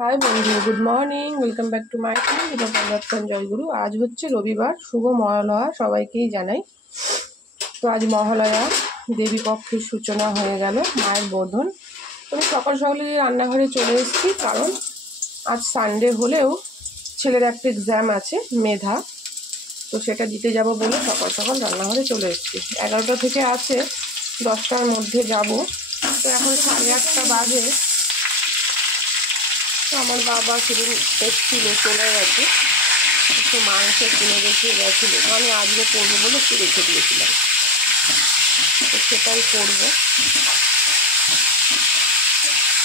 High বন্ধু, good morning. Welcome back to my channel পরিবর্তন জয়গুরু। আজ হচ্ছে রবিবার, শুভ মহালয়া সবাইকেই জানাই। তো আজ মহালয়া, দেবী পক্ষের সূচনা হয়ে গেল, মায়ের বোধন। আমি সকাল সকালে রান্নাঘরে চলে এসেছি, কারণ আজ সানডে হলেও ছেলের একটা এক্সাম আছে, মেধা। তো সেটা দিতে যাব বলে সকাল সকাল রান্নাঘরে চলে এসেছি। 11টা থেকে আছে, 10টার মধ্যে যাব। তো এখন 8:30 বাজে। তো আমার বাবা সেদিন এসেছিল, চলে গেছে, একটু মাংস কিনে রেখে গেছিলো। তো আমি আজকে করবো বলে একটু রেখে দিয়েছিলাম, তো সেটাই করবো।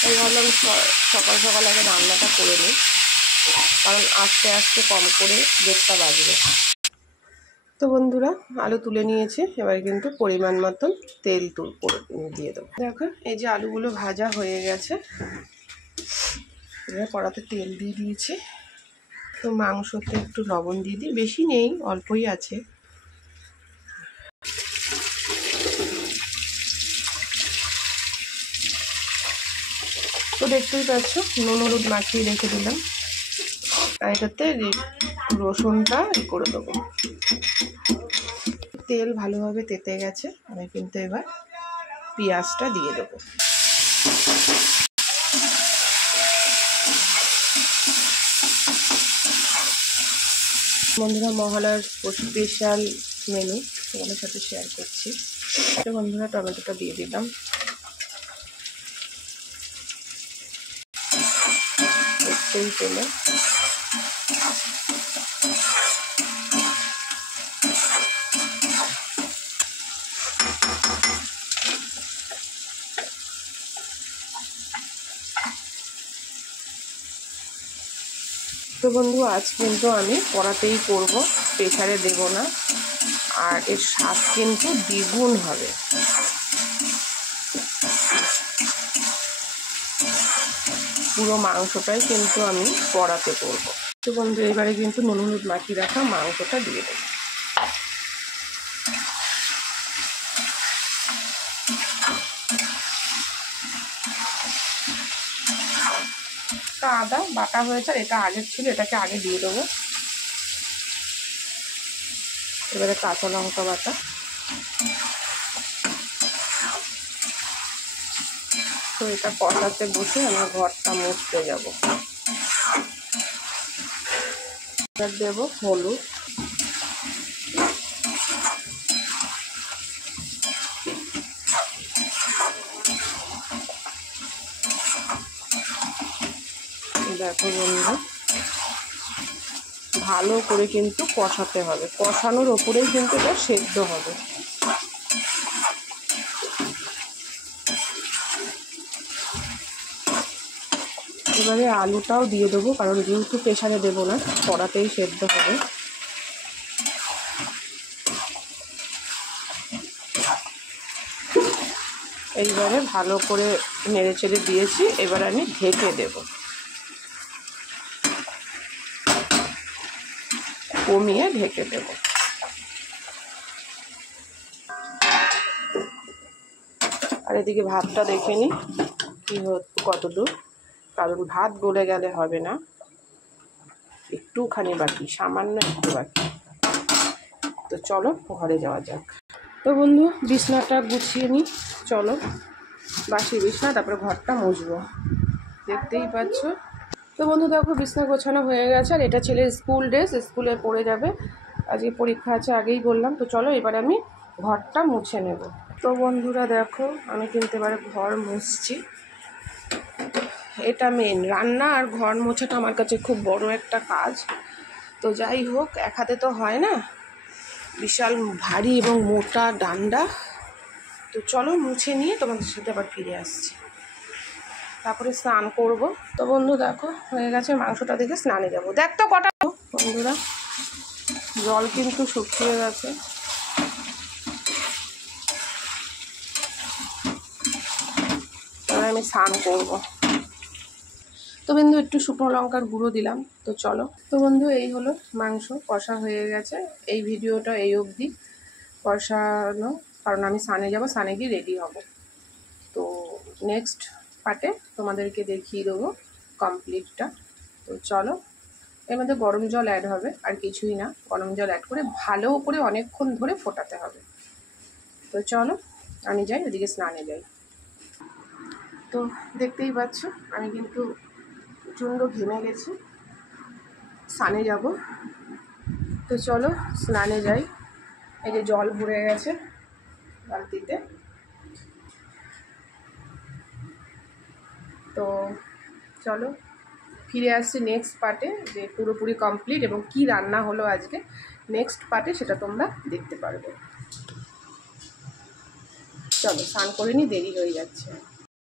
তাই ভাবলাম সকাল সকাল আগে রান্নাটা করে নিই, কারণ আস্তে আস্তে কম করে 1:30 বাজবে। তো বন্ধুরা, আলু তুলে নিয়েছে, এবার কিন্তু পরিমাণ মতন তেল করে দিয়ে দেবো। দেখো, এই যে আলুগুলো ভাজা হয়ে গেছে, এবার কড়াতে তেল দিয়ে দিয়েছি। তো মাংসতে একটু লবণ দিয়ে দিই, বেশি নেই, অল্পই আছে। তো দেখতেই পাচ্ছ, নুন হলুদ মাখিয়ে রেখে দিলাম। আর এটাতে রসুনটা করে দেবো। তেল ভালোভাবে তেতে গেছে, আমি কিন্তু এবার পেঁয়াজটা দিয়ে দেবো। বন্ধুরা, মহালয়ার স্পেশাল মেনু তোমাদের সাথে শেয়ার করছি। তো বন্ধুরা, টমেটোটা দিয়ে দিলাম, একটুই তেলে। তো বন্ধু, আজ কিন্তু আমি কড়াতেই করব, প্রেসারে দেব না। আর এর স্বাদ কিন্তু দ্বিগুণ হবে। পুরো মাংসটাই কিন্তু আমি কড়াতে করব। তো বন্ধু, এবারে কিন্তু নুন হলুদ মাখিয়ে রাখা মাংসটা দিয়ে দেব। আদা বাটা হয়েছে, আর এটা আগের ছিল, এটাকে আগে দিয়ে দেবো। এবারে কাঁচা লঙ্কা বাটা, তো এটা কষাতে বসে আমার ঘরটা মুছতে যাব। দেব হলুদ, দেখো বন্ধু, ভালো করে কিন্তু কষাতে হবে, কষানোর ওপরেই কিন্তু এটা সেদ্ধ হবে। এবারে আলুটাও দিয়ে দেবো, কারণ যেহেতু প্রেসারে দেবো না, কড়াতেই সেদ্ধ হবে। এইবারে ভালো করে নেড়ে চেড়ে দিয়েছি, এবার আমি ঢেকে দেব, কমিয়ে ঢেকে দেব। আর এদিকে ভাতটা দেখে নিই কি কত দূর, কারণ ভাত গলে গেলে হবে না, একটুখানি বাকি, সামান্য একটু বাকি। তো চলো ঘরে যাওয়া যাক। তো বন্ধু, বিছনাটা গুছিয়ে নিই, চলো। বাসি বিছনা, তারপরে ঘরটা মুছবো, দেখতেই পাচ্ছ। তো বন্ধু দেখো, বিছনা গোছানো হয়ে গেছে, আর এটা ছেলের স্কুল ড্রেস, স্কুলে পড়ে যাবে, আজকে পরীক্ষা আছে, আগেই বললাম। তো চলো এবার আমি ঘরটা মুছে নেব। তো বন্ধুরা দেখো, আমি কিন্তু এবারে ঘর মুছছি। এটা মেন, রান্না আর ঘর মোছাটা আমার কাছে খুব বড় একটা কাজ। তো যাই হোক, এক হাতে তো হয় না, বিশাল ভারী এবং মোটা ডান্ডা। তো চলো মুছে নিয়ে তোমাদের সাথে আবার ফিরে আসছি, তারপরে স্নান করব। তো বন্ধু দেখো, হয়ে গেছে, মাংসটা দেখে স্নানে যাব। দেখ তো কটা বন্ধুরা, জল কিন্তু শুকিয়ে গেছে। এবার আমি স্নান করব। তো বন্ধু, একটু শুকনো লঙ্কার গুঁড়ো দিলাম। তো চলো। তো বন্ধু, এই হলো মাংস কষা হয়ে গেছে। এই ভিডিওটা এই অবধি কষানো, কারণ আমি স্নানে যাব, স্নানে গিয়ে রেডি হব। তো নেক্সট পার্টে তোমাদেরকে দেখিয়ে দেবো কমপ্লিটটা। তো চলো, এর মধ্যে গরম জল অ্যাড হবে, আর কিছুই না। গরম জল অ্যাড করে ভালো করে অনেকক্ষণ ধরে ফোটাতে হবে। তো চলো আমি যাই, ওদিকে স্নানে যাই। তো দেখতেই পাচ্ছ আমি কিন্তু প্রচণ্ড ঘেমে গেছি, স্নানে যাব। তো চলো স্নানে যাই। এই যে জল ভরে গেছে বালতিতে। তো চলো ফিরে আসছি নেক্সট পার্টে, যে পুরোপুরি কমপ্লিট এবং কি রান্না হলো আজকে নেক্সট পার্টে সেটা তোমরা দেখতে পারবে। চলো স্নান করে নি, দেরি হয়ে যাচ্ছে।